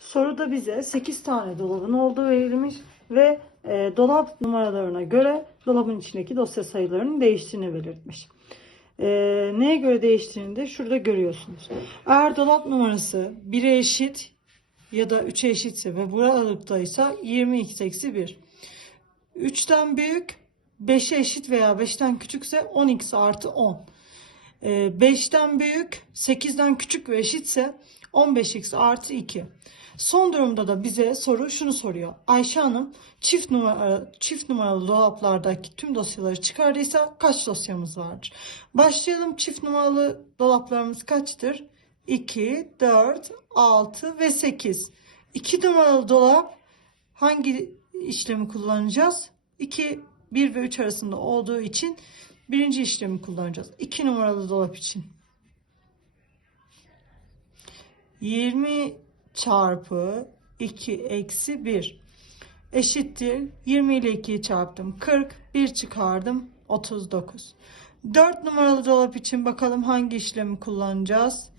Soruda bize 8 tane dolabın olduğu verilmiş ve e, dolap numaralarına göre dolabın içindeki dosya sayılarının değiştiğini belirtmiş. E, neye göre değiştiğini de şurada görüyorsunuz. Eğer dolap numarası 1'e eşit ya da 3'e eşitse ve bu aralıktaysa 20x eksi 1. 3'ten büyük 5'e eşit veya 5'ten küçükse 10x artı 10. Ee, 5'ten büyük 8'den küçük ve eşitse 15x artı 2. Son durumda da bize soru şunu soruyor. Ayşe Hanım çift numara çift numaralı dolaplardaki tüm dosyaları çıkardıysa kaç dosyamız vardır? Başlayalım. Çift numaralı dolaplarımız kaçtır? 2, 4, 6 ve 8. 2 numaralı dolap hangi işlemi kullanacağız? 2, 1 ve 3 arasında olduğu için birinci işlemi kullanacağız. 2 numaralı dolap için. 20 çarpı 2 eksi 1 eşittir. 20 ile 2'yi çarptım. 40. 1 çıkardım. 39. 4 numaralı dolap için bakalım hangi işlemi kullanacağız.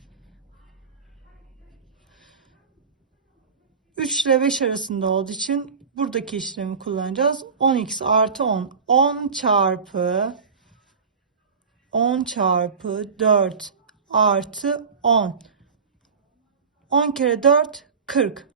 3 ile 5 arasında olduğu için buradaki işlemi kullanacağız. 10x artı 10. 10 çarpı 10 çarpı 4 artı 10. 10 kere 4 40.